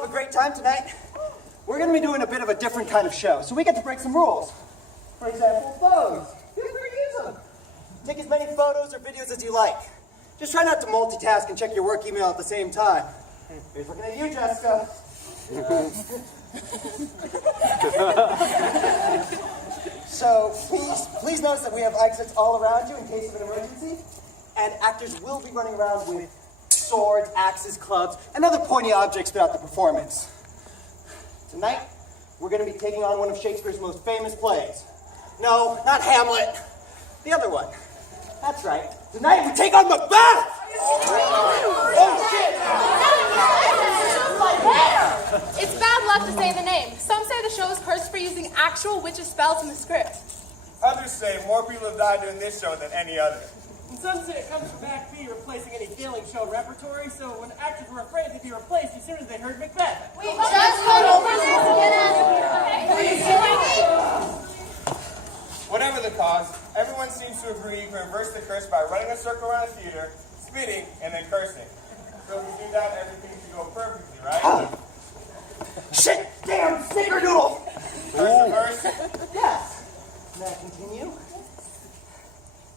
have a great time tonight. We're going to be doing a bit of a different kind of show, so we get to break some rules. For example, phones. Feel free to use them. Take as many photos or videos as you like. Just try not to multitask and check your work email at the same time. Here's looking at you, Jessica. So please notice that we have exits all around you in case of an emergency, and actors will be running around with swords, axes, clubs, and other pointy objects throughout the performance. Tonight, we're going to be taking on one of Shakespeare's most famous plays. No, not Hamlet. The other one. That's right. Tonight, we take on Macbeth! Oh, shit! It's bad luck to say the name. Some say the show is cursed for using actual witches' spells in the script. Others say more people have died during this show than any other. And some say it comes from back B replacing any failing show repertory, so when actors were afraid to be replaced as soon as they heard Macbeth. We just want to get out of here. Whatever the cause, everyone seems to agree to reverse the curse by running a circle around the theater, spitting, and then cursing. So if we do that, everything should go perfectly, right? Shit! Damn! Snickerdoodle! Verse. Yes. May I continue?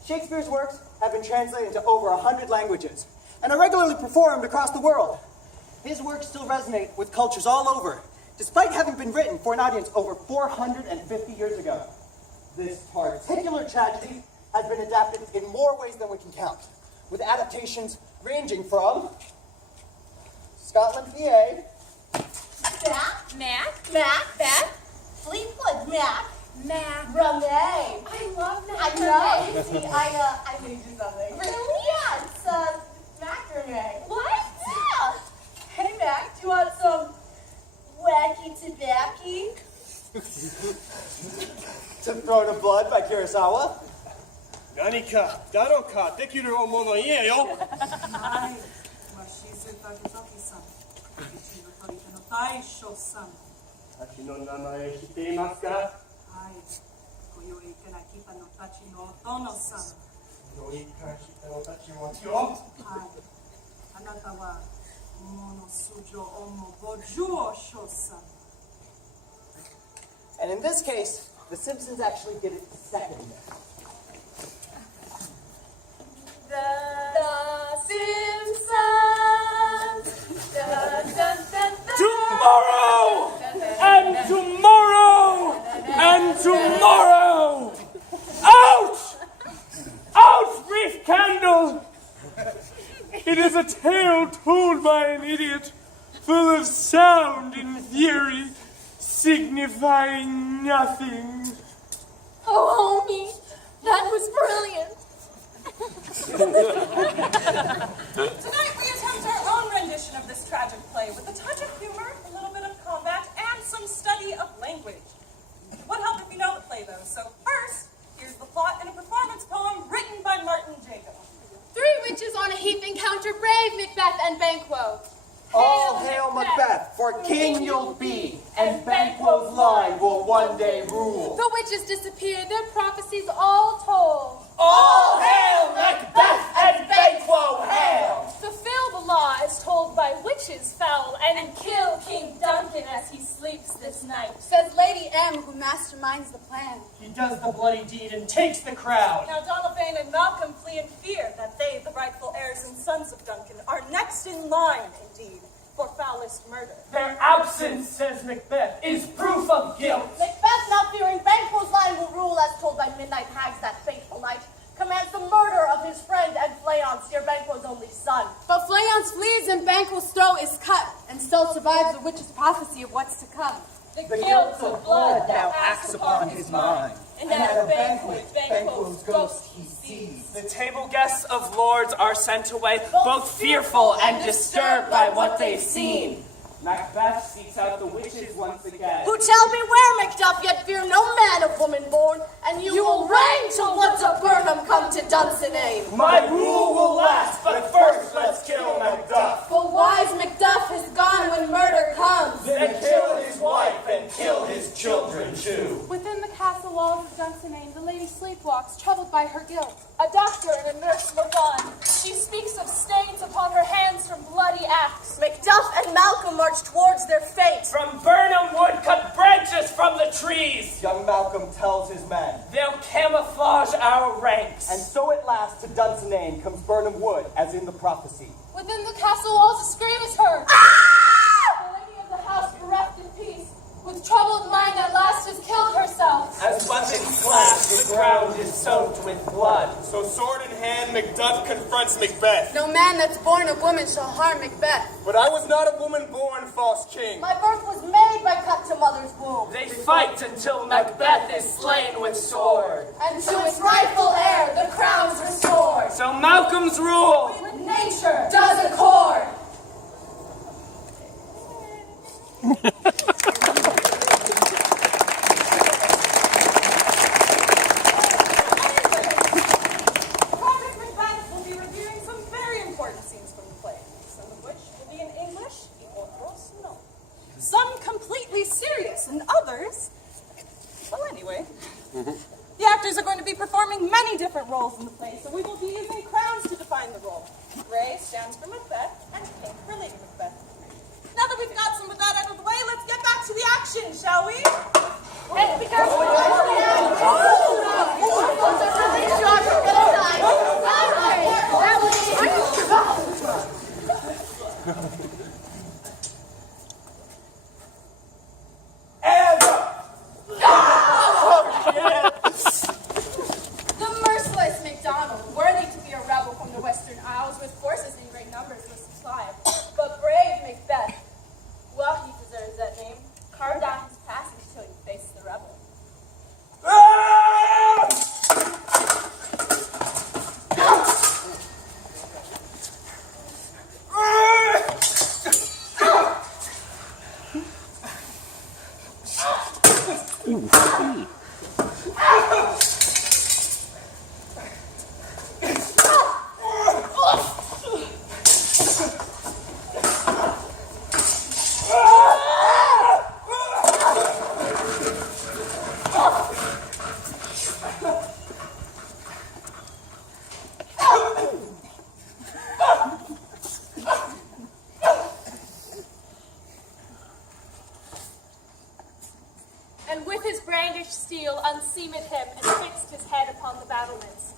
Shakespeare's works have been translated into over 100 languages and are regularly performed across the world. His works still resonate with cultures all over, despite having been written for an audience over 450 years ago. This particular tragedy has been adapted in more ways than we can count, with adaptations ranging from Scotland, PA, Macbeth, Fleetwood Mac, Renee. I love that. I know. See, I made you something. Really? Yeah, it's Mac Renee. What? Yeah. Hey Mac, do you want some wacky tobacco? To Throne of Blood by Kurosawa, 何かだろうかできるもの言えよ。はい、わしせたくときさん、うちの取り手の大将さん。私の名前知っていますか？はい、ご用意かなきたのたちのお殿さん。よいかしたのたちもよ。はい、あなたはものすじょおもごじゅおしょさん。 and in this case, The Simpsons actually get it second. The Simpsons. Tomorrow! And tomorrow! And tomorrow! Out! Out, brief candle! It is a tale told by an idiot, full of sound and theory, signifying nothing. Oh, homie, that was brilliant. Tonight we attempt our own rendition of this tragic play with a touch of humor, a little bit of combat, and some study of language. It would help if you know the play, though. So first, here's the plot in a performance poem written by Martin Jacob. 3 witches on a heath encounter brave Macbeth and Banquo. All hail Macbeth, for king you'll be, and Banquo's line will one day rule. The witches disappeared, their prophecies all told. All hail Macbeth and Banquo hail! Fulfill the law as told by witches foul, and kill King Duncan as he sleeps this night. Says Lady M, who masterminds the plan. He does the bloody deed and takes the crowd. Now Donalbain and Malcolm flee in fear that they, the rightful heirs and sons of Duncan, are next in line, indeed, for foulest murder. Their absence, says Macbeth, is proof of guilt. Macbeth, not fearing Banquo's line, will rule as told by midnight hags that fateful night. Commands the murder of his friend and Fleance, dear Banquo's only son. But Fleance flees and Banquo's throat is cut, and still survives the witch's prophecy of what's to come. The guilt of blood now acts upon his mind, and at a banquet Banquo's ghost he sees. The table guests of lords are sent away, both fearful and disturbed by what they've seen. Macbeth seeks out the witches once again. Who tell me where, Macduff, yet fear no man of woman born, and you will reign till woods of Burnham come to Dunsinane. My rule will last, but first let's kill Macduff. But wise Macduff is gone when murder comes. Then kill his wife and kill his children too. Within the castle walls of Dunsinane, the lady sleepwalks, troubled by her guilt. A doctor and a nurse look on. She speaks of stains upon her hands from bloody axe. Macduff and Malcolm march towards their our ranks. And so at last to Dunsinane comes Burnham Wood, as in the prophecy. Within the castle walls a scream is heard. The lady of the house, bereft in peace, with troubled mind at last has killed herself. As weapons clash, the ground is soaked with blood. So sword in hand, Macduff confronts Macbeth. No man that's born of woman shall harm Macbeth. But I was not a woman born, false king. My birth was made by cut to mother's womb. They fight until Macbeth is slain with sword. And to its rightful heir the crown's restored. So Malcolm's rule. With nature does accord. Project Macbeth will be reviewing some very important scenes from the play, some of which will be in English, y otros no. Some completely serious, and others, well, anyway. The actors are going to be performing many different roles in the play, so we will be using crowns to define the role. Gray stands for Macbeth, and pink for Lady Macbeth. Now that we've got some of that out of the way, let's get back to the action, shall we? And be careful. Really sharp and good The merciless MacDonald, worthy to be a rebel from the Western Isles, with forces in great numbers was supplied. But brave Macbeth, well, he deserves that name, carved out his passage till he faced the rebel. And with his brandished steel unseamed him and fixed his head upon the battlements.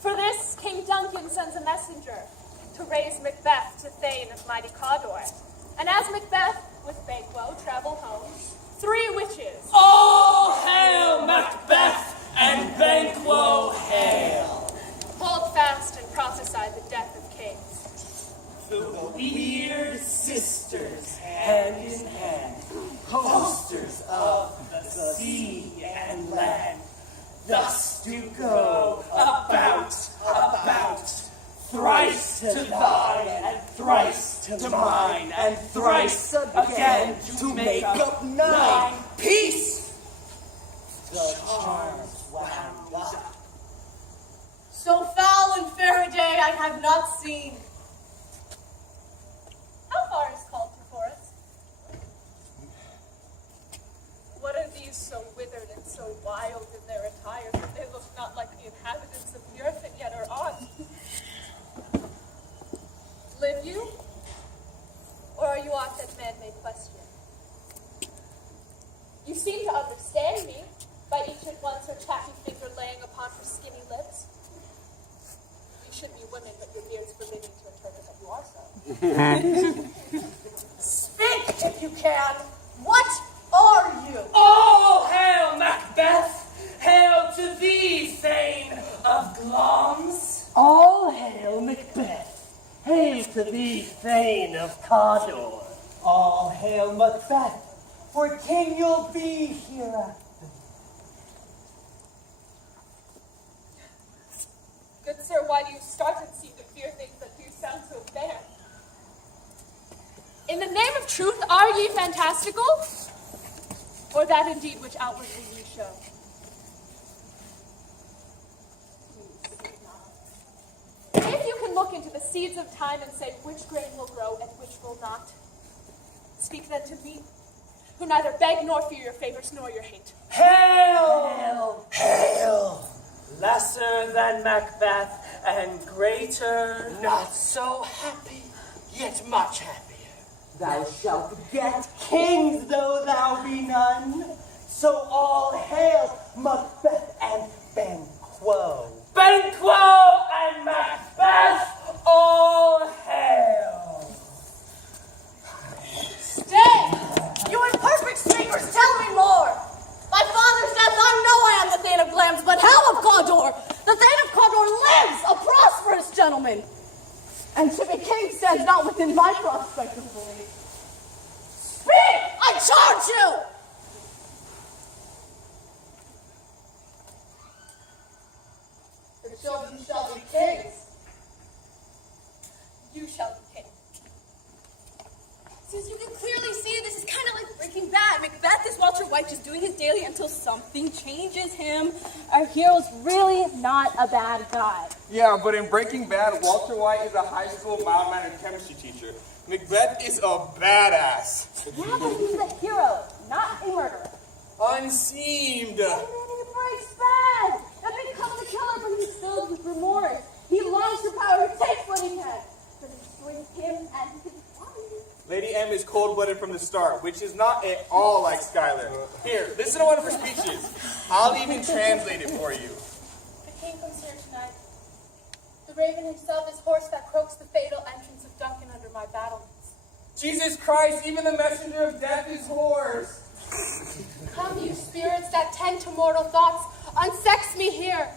For this King Duncan sends a messenger to raise Macbeth to Thane of mighty Cawdor. And as Macbeth with Banquo travel home, 3 witches, All hail Macbeth and Banquo hail. hold fast and prophesy the death of kings. The weird sisters, hand in hand, hosters of the sea and land, thus do go about, thrice to thine, and thrice to mine, and thrice again to make up 9. Peace! The charms wound up. So foul and fair a day I have not seen. How far is called to Forest? What are these so withered and so wild in their attire that they look not like the inhabitants of the earth and yet are on? Live you? Or are you aught that man may question? You seem to understand me, by each at once her chappy finger laying upon her skinny lips. You should be women, but your beards forbid me to interpret that you are so. Speak if you can. What are you? All hail Macbeth! Hail to thee, Thane of Glamis! All hail Macbeth! Hail to thee, Thane of Cawdor! All hail Macbeth, for king you'll be hereafter. Good sir, why do you start and seem to fear things that do sound so fair? In the name of truth, are ye fantastical? Or that indeed which outwardly ye show? If you can look into the seeds of time and say which grain will grow and which will not, speak then to me, who neither beg nor fear your favors nor your hate. Hail! Hail! Lesser than Macbeth and greater. Not so happy, yet much happier. Thou shalt get kings, though thou be none. So all hail Macbeth and Banquo. Banquo. Banquo and Macbeth, all hail! Stay! You imperfect speakers, tell me more! My father's death, I know I am the Thane of Glamis, but how of Cawdor? The Thane of Cawdor lives, a prosperous gentleman! And to be king stands not within my prospect of belief. Speak! I charge you! The children shall be kings. You shall be king. Since you can clearly see, this is kind of like Breaking Bad. Macbeth is Walter White just doing his daily until something changes him. Our hero's really not a bad guy. Yeah, but in Breaking Bad, Walter White is a high school mild-mannered chemistry teacher. Macbeth is a badass. Yeah, but he's a hero, not a murderer. Unseamed. And then he breaks bad. And becomes a killer, but he's filled with remorse. He longs for power, he takes what he can. But it destroys him and his wife. Lady M is cold-blooded from the start, which is not at all like Skylar. Here, listen to one of her speeches. I'll even translate it for you. The king comes here tonight. The raven himself is horse that croaks the fatal entrance of Duncan under my battlements. Jesus Christ, even the messenger of death is horse. Come, you spirits that tend to mortal thoughts, unsex me here,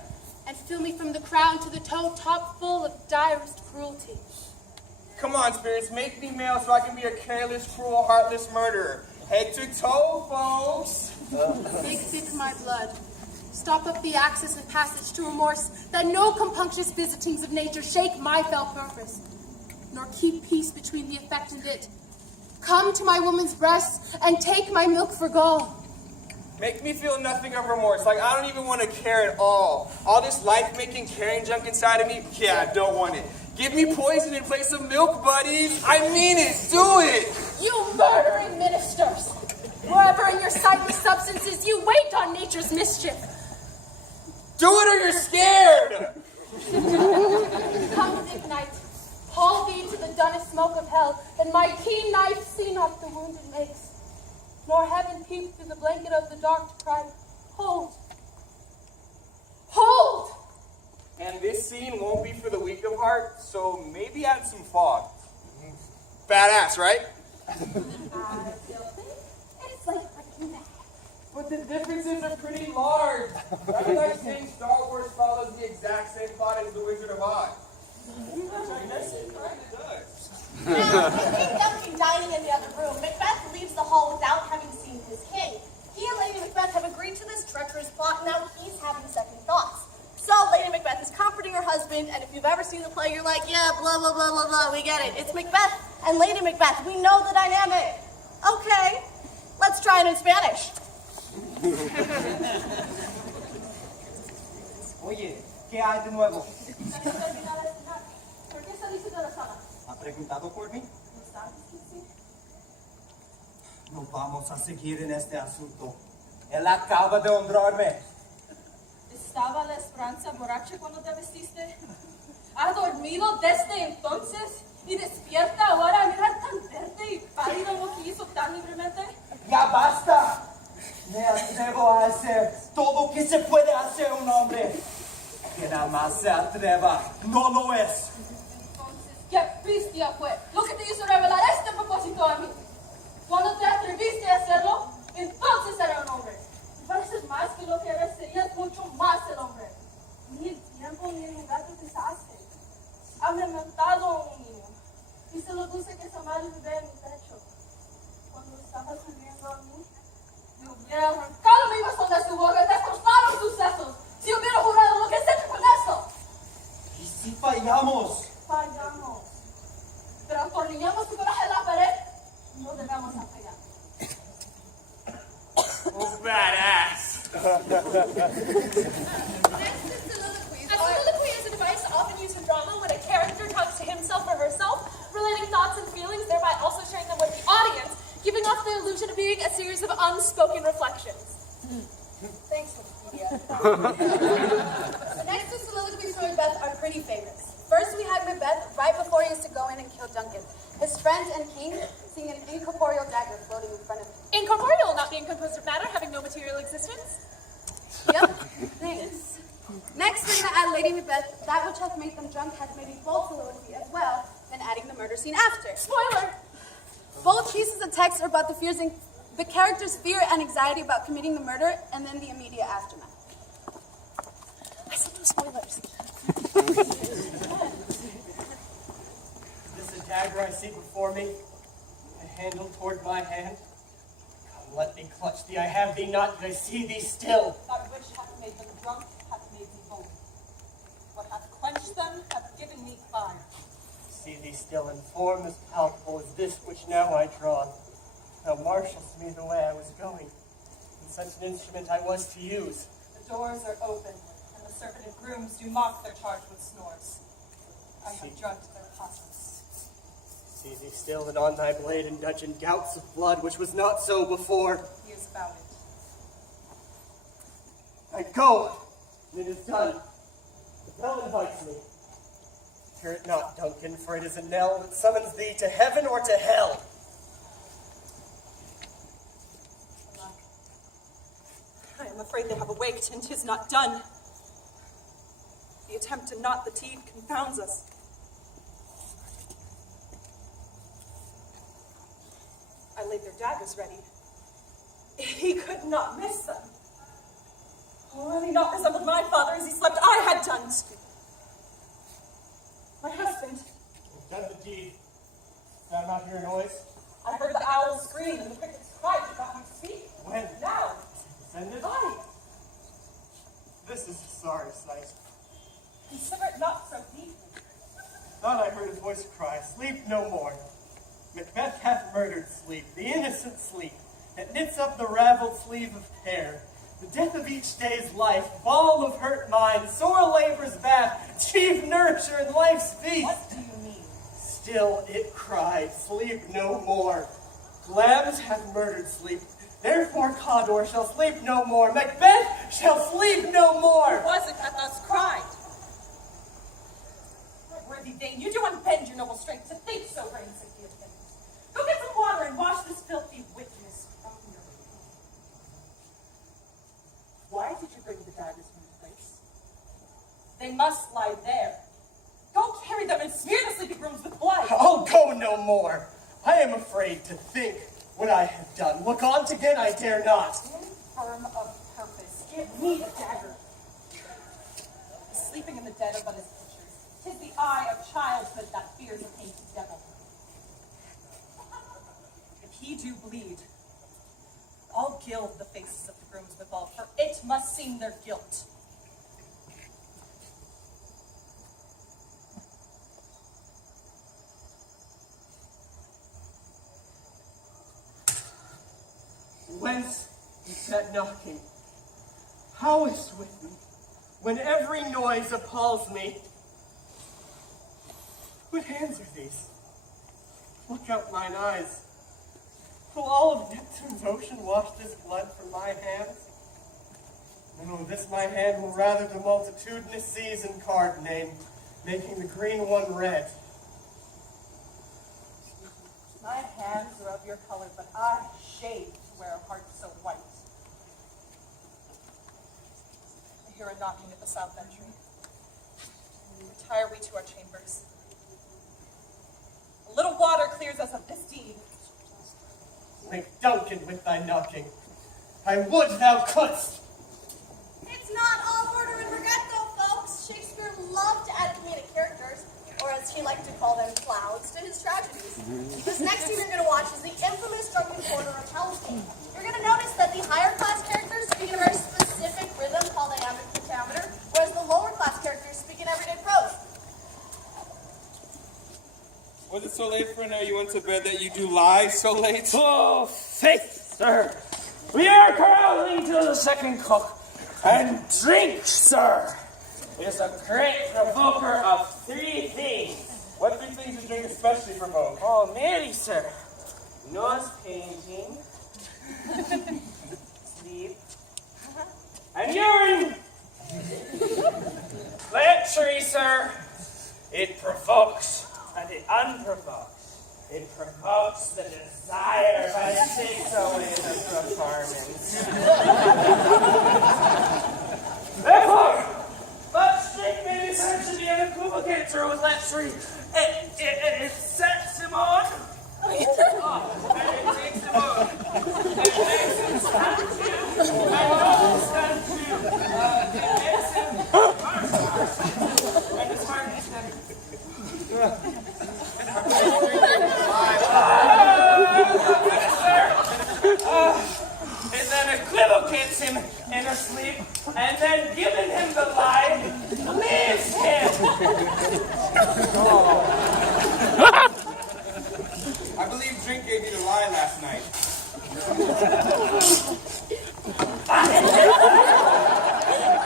and fill me from the crown to the toe top full of direst cruelty. Come on, spirits, make me male so I can be a careless, cruel, heartless murderer. Head to toe, folks. Make thick my blood. Stop up the access and passage to remorse, that no compunctious visitings of nature shake my fell purpose, nor keep peace between the effect and it. Come to my woman's breast and take my milk for gall. Make me feel nothing of remorse, like I don't even want to care at all. All this life-making, caring junk inside of me, yeah, I don't want it. Give me poison in place of milk, buddies. I mean it. Do it. You murdering ministers! Wherever in your sightless substances you wait on nature's mischief. Do it or you're scared. Come, thick night. Haul thee to the dunnest smoke of hell, and my keen knife see not the wound it makes. Nor heaven peep through the blanket of the dark to cry, hold! Hold! And this scene won't be for the weak of heart, so maybe add some fog. Badass, right? It's like Breaking Bad. But the differences are pretty large. That's like saying Star Wars follows the exact same plot as The Wizard of Oz. Which I guess it kind of does. Now, with King Duncan dining in the other room, Macbeth leaves the hall without having seen his king. He and Lady Macbeth have agreed to this treacherous plot, and now he's having second thoughts. So Lady Macbeth is comforting her husband, and if you've ever seen the play, you're like, yeah, blah, blah, blah, blah, blah, we get it. It's Macbeth and Lady Macbeth. We know the dynamic. Okay, let's try it in Spanish. Oye, ¿qué hay de nuevo? ¿Por qué saliste de la sala? ¿Ha preguntado por mí? ¿No sabes qué sí? No vamos a seguir en este asunto. Él acaba de honrarme. ¿Estaba la esperanza borracha cuando te vestiste? ¿Ha dormido desde entonces? ¿Y despierta ahora a mirar tan verde y pálido lo que hizo tan libremente? ¡Ya basta! Me atrevo a hacer todo lo que se puede hacer un hombre. Que nada más se atreva, no lo es. Entonces, ¿qué bestia fue lo que te hizo revelar este propósito a mí? Cuando te atreviste a hacerlo, entonces era un hombre. Pareces más que lo que eres, serías mucho más el hombre. Ni el tiempo ni el lugar te cesaste. Amamantado a un niño. Y se lo dulce que esa madre bebé en mi pecho. Cuando estabas viviendo a mí, me hubiera arrancado mi bastón de su boca y destrozado sus sesos. Si hubiera jurado lo que has hecho con eso. ¿Y si fallamos? Fallamos. Pero atornillamos tu coraje en la pared. No debemos a fallar. Oh, badass. A soliloquy is a device often used in drama when a character talks to himself or herself, relating thoughts and feelings, thereby also sharing them with the audience, giving off the illusion of being a series of unspoken reflections. Thanks, Wikipedia. The next two soliloquies from Macbeth are pretty famous. First, we had Macbeth right before he used to go in and kill Duncan. His friend and king seeing an incorporeal dagger floating in front of him. Incorporeal, not being composed of matter, having no material existence. Yep, thanks. Next, we're gonna add Lady Macbeth. That which hath made them drunk hath made me bold soliloquy as well, then adding the murder scene after. Spoiler! Both pieces of text are about the character's fear and anxiety about committing the murder, and then the immediate aftermath. I said no spoilers. This a dagger I see before me, a handle toward my hand. Come, let me clutch thee. I have thee not, yet I see thee still. That which hath made them drunk hath made me bold. What hath quenched them hath given me fire. See thee still in form as palpable as this which now I draw. Thou marshallst me the way I was going, and such an instrument I was to use. The doors are open, and the serpent grooms do mock their charge with snores. I have drugged their possums. See thee still, and on thy blade and dudgeon gouts of blood, which was not so before. He is about it. I go, and it is done. The bell invites me. Hear it not, Duncan, for it is a knell that summons thee to heaven or to hell. I am afraid they have awaked, and 'tis not done. The attempt to knot the deed confounds us. I laid their daggers ready. He could not miss them. Oh, had he not resembled my father as he slept, I had done. My husband. You've done the deed. Did thou not hear a noise? I heard the owl scream and the crickets cry to got me to speak. When? Now. Descended? Aye. This is a sorry sight. Consider it not so deeply. Thought I heard his voice cry, sleep no more. Macbeth hath murdered sleep, the innocent sleep, that knits up the raveled sleeve of care. The death of each day's life, balm of hurt mind, sore labor's bath, chief nourisher in life's feast. What do you mean? Still it cried, sleep no more. Glamis hath murdered sleep, therefore Cawdor shall sleep no more. Macbeth shall sleep no more. Who was it that thus cried? Worthy Dane, you do unbend your noble strength to think so great and safety of things. Go get some water and wash this filthy witness from your hand. Why did you bring the daggers from the place? They must lie there. Go carry them and smear the sleeping rooms with blood. I'll go no more. I am afraid to think what I have done. Look on again, I dare not. Infirm of purpose, give me the dagger. The sleeping and the dead are but as pictures. 'Tis the eye of childhood that fears a painted devil. If he do bleed, I'll gild the faces of the grooms withal, for it must seem their guilt. Whence is that knocking? How is it with me, when every noise appalls me? What hands are these? Look out mine eyes. Will all of Neptune's ocean wash this blood from my hands? No, this my hand will rather the multitudinous seas and card name, making the green one red. My hands are of your color, but I shade to wear a heart so white. I hear a knocking at the south entry. Retire we to our chambers. A little water clears us of this deed. Link Duncan with thy knocking. I would thou couldst. It's not all order and regretto, folks. Shakespeare loved to add comedic characters, or as he liked to call them, clowns, to his tragedies. This next scene you're going to watch is the infamous drunken corner of Hell's Gate. You're going to notice that the higher class characters speak in a very specific rhythm called iambic pentameter, whereas the lower class characters speak in everyday prose. Was it so late for now you went to bed that you do lie so late? Oh, faith, sir. We are carousing to the second cook. And drink, sir. It is a great provoker of three things. What three things you drink especially provoke? Oh, merely, sir. Nose painting, sleep, and urine. Lechery, sir. It provokes, and it unprovokes. It provokes the desire, but it takes away the performance. Therefore, said to be an equivocator with that tree. It sets him on. And it takes him on. It makes him stand to. And all stand to. It makes him and his heart is heavy. And then equivocates him in a sleep, and then giving him the lie, leaves him. I believe Drink gave you the lie last night.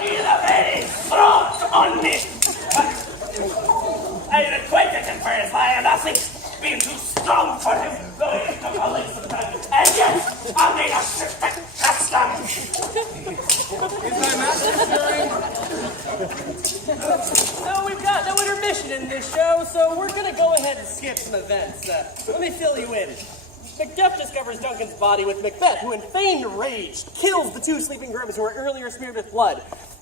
He's a very strong on me. I acquainted him for his lie, and I think being too strong for him, though he took a leap of time. And yet, I made a shift to cast him. Is my master stirring? So we've got no intermission in this show, so we're going to go ahead and skip some events. Let me fill you in. Macbeth discovers Duncan's body with Macbeth, who in feigned rage kills the two sleeping grooms who were earlier smeared with blood.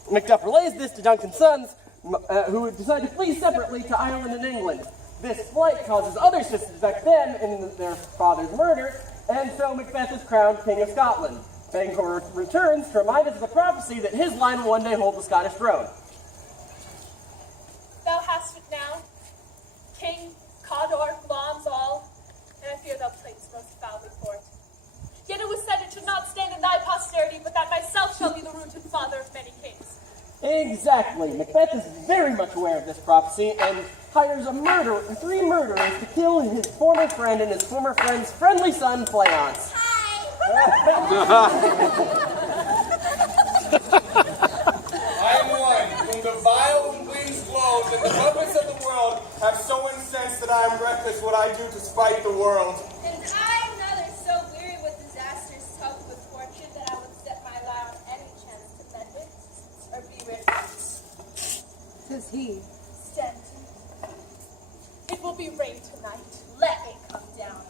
Macbeth relays this to Duncan's sons, who decide to flee separately to Ireland and England. This flight causes others to suspect them in their father's murder, and so Macbeth is crowned King of Scotland. Bangor returns to remind us of the prophecy that his line will one day hold the Scottish throne. Thou hast it now, King, Cawdor, moms all, and I fear thou playest most foully for it. Yet it was said it should not stand in thy posterity, but that myself shall be the root and father of many kings. Exactly. Macbeth is very much aware of this prophecy and hires three murderers to kill his former friend and his former friend's friendly son, Fleance. I am one whom the vile winds blows and the puppets of the world have so incensed that I am reckless what I do to spite the world. And I, another, so weary with disasters, tugged with fortune, that I would set my lie on any chance to mend it, or be rid of it. 'Tis he. Stand to. It will be rain tonight. Let it come down.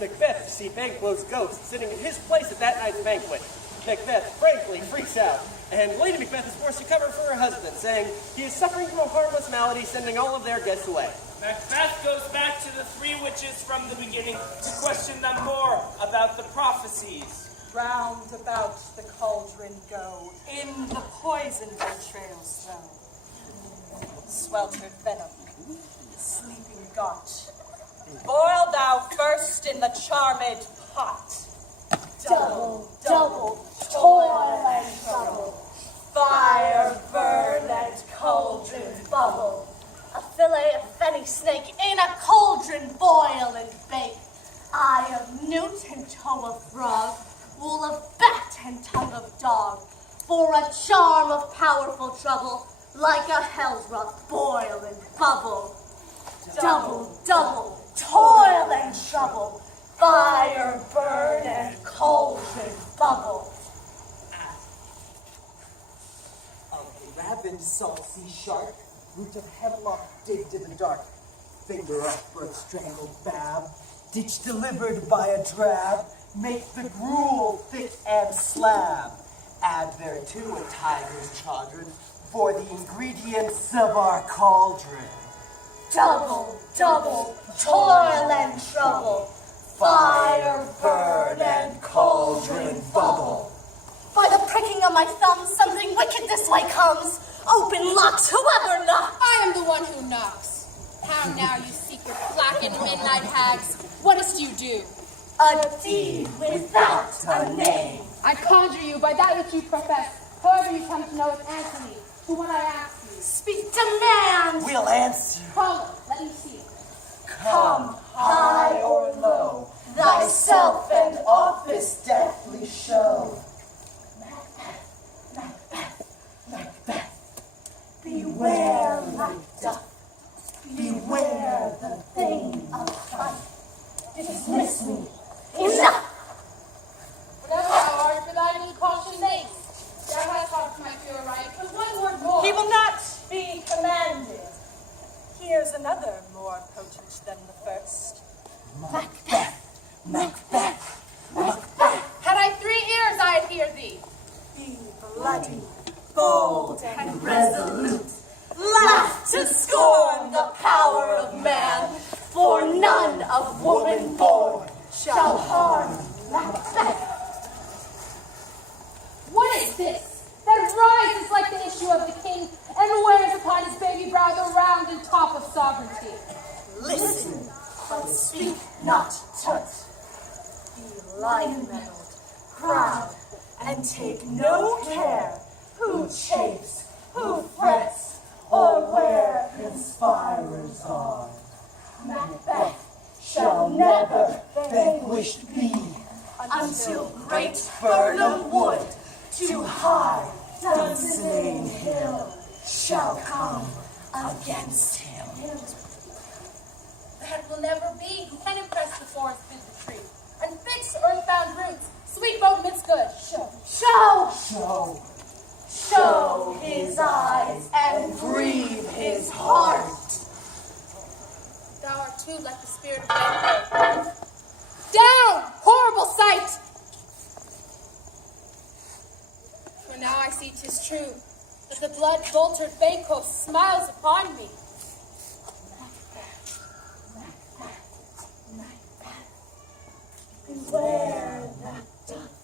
Macbeth to see Banquo's ghost sitting in his place at that night's banquet. Macbeth frankly freaks out, and Lady Macbeth is forced to cover for her husband, saying he is suffering from a harmless malady, sending all of their guests away. Macbeth goes back to the three witches from the beginning to question them more about the prophecies. Round about the cauldron go, in the poison their trails flow. Sweltered venom, sleeping gaunt. Boil thou first in the charmed pot. Double, double, toil and trouble. Fire burn and cauldron bubble. A fillet of fenny snake in a cauldron boil and bake. Eye of newt and toe of frog, wool of bat and tongue of dog. For a charm of powerful trouble, like a hell's rock boil and bubble. Double, double, toil and trouble. Fire burn and cauldron bubble. A ravened salty shark, root of hemlock digged in the dark, finger up birth strangled bab, ditch delivered by a drab, make the gruel thick and slab. Add thereto a tiger's chaudron for the ingredients of our cauldron. double, double, toil and trouble, fire burn and cauldron bubble. By the pricking of my thumb, something wicked this way comes. Open locks, whoever knocks. I am the one who knocks. How now, you secret blackened midnight hags? What dost you do? A deed without a name. I conjure you by that which you profess. However you come to know it, answer me. To what I ask you. Speak, demand. We'll answer. Call it. Let me see it. Come high or low, thyself and office deftly show. Beware, Macbeth, beware the thing of fight. Dismiss me. Enough. Whatever thou art, for thy new caution makes. Thou hast taught my pure right, but one word more. He will not be commanded. Here's another more potent than the first. Macbeth, Macbeth, Macbeth. Had I 3 ears, I'd hear thee. Be bloody, Bold and resolute. Laugh to scorn the power of man, for none of woman born shall harm Macbeth. What is this that rises like the issue of the king and wears upon his baby brow the round and top of sovereignty? Listen, but speak not tut. Be lion-mettled, proud, and take no care who chafes, who frets, or where conspirers are. Macbeth shall never vanquished be until great Burnham Wood to high Dunsinane Hill shall come against him. That will never be. Who can impress the forest with the tree and fix earthbound roots, sweet both midst good? Show his eyes and grieve his heart. Thou art too like the spirit of Banquo. Down, horrible sight! For now I see 'tis true that the blood-boltered Banquo smiles upon me. Beware that doth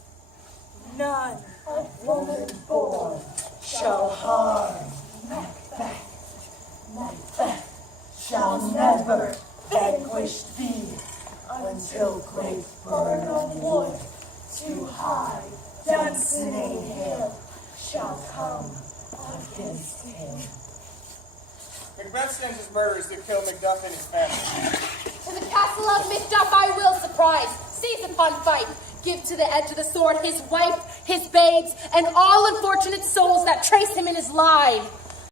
none of woman born shall harm Macbeth. Macbeth shall never vanquish thee until great Burnham Wood to high Dunsinane Hill shall come against him. Macbeth sends his murderers to kill Macduff and his family. To the castle of Macduff I will surprise, seize upon fight, give to the edge of the sword his wife, his babes, and all unfortunate souls that trace him in his line.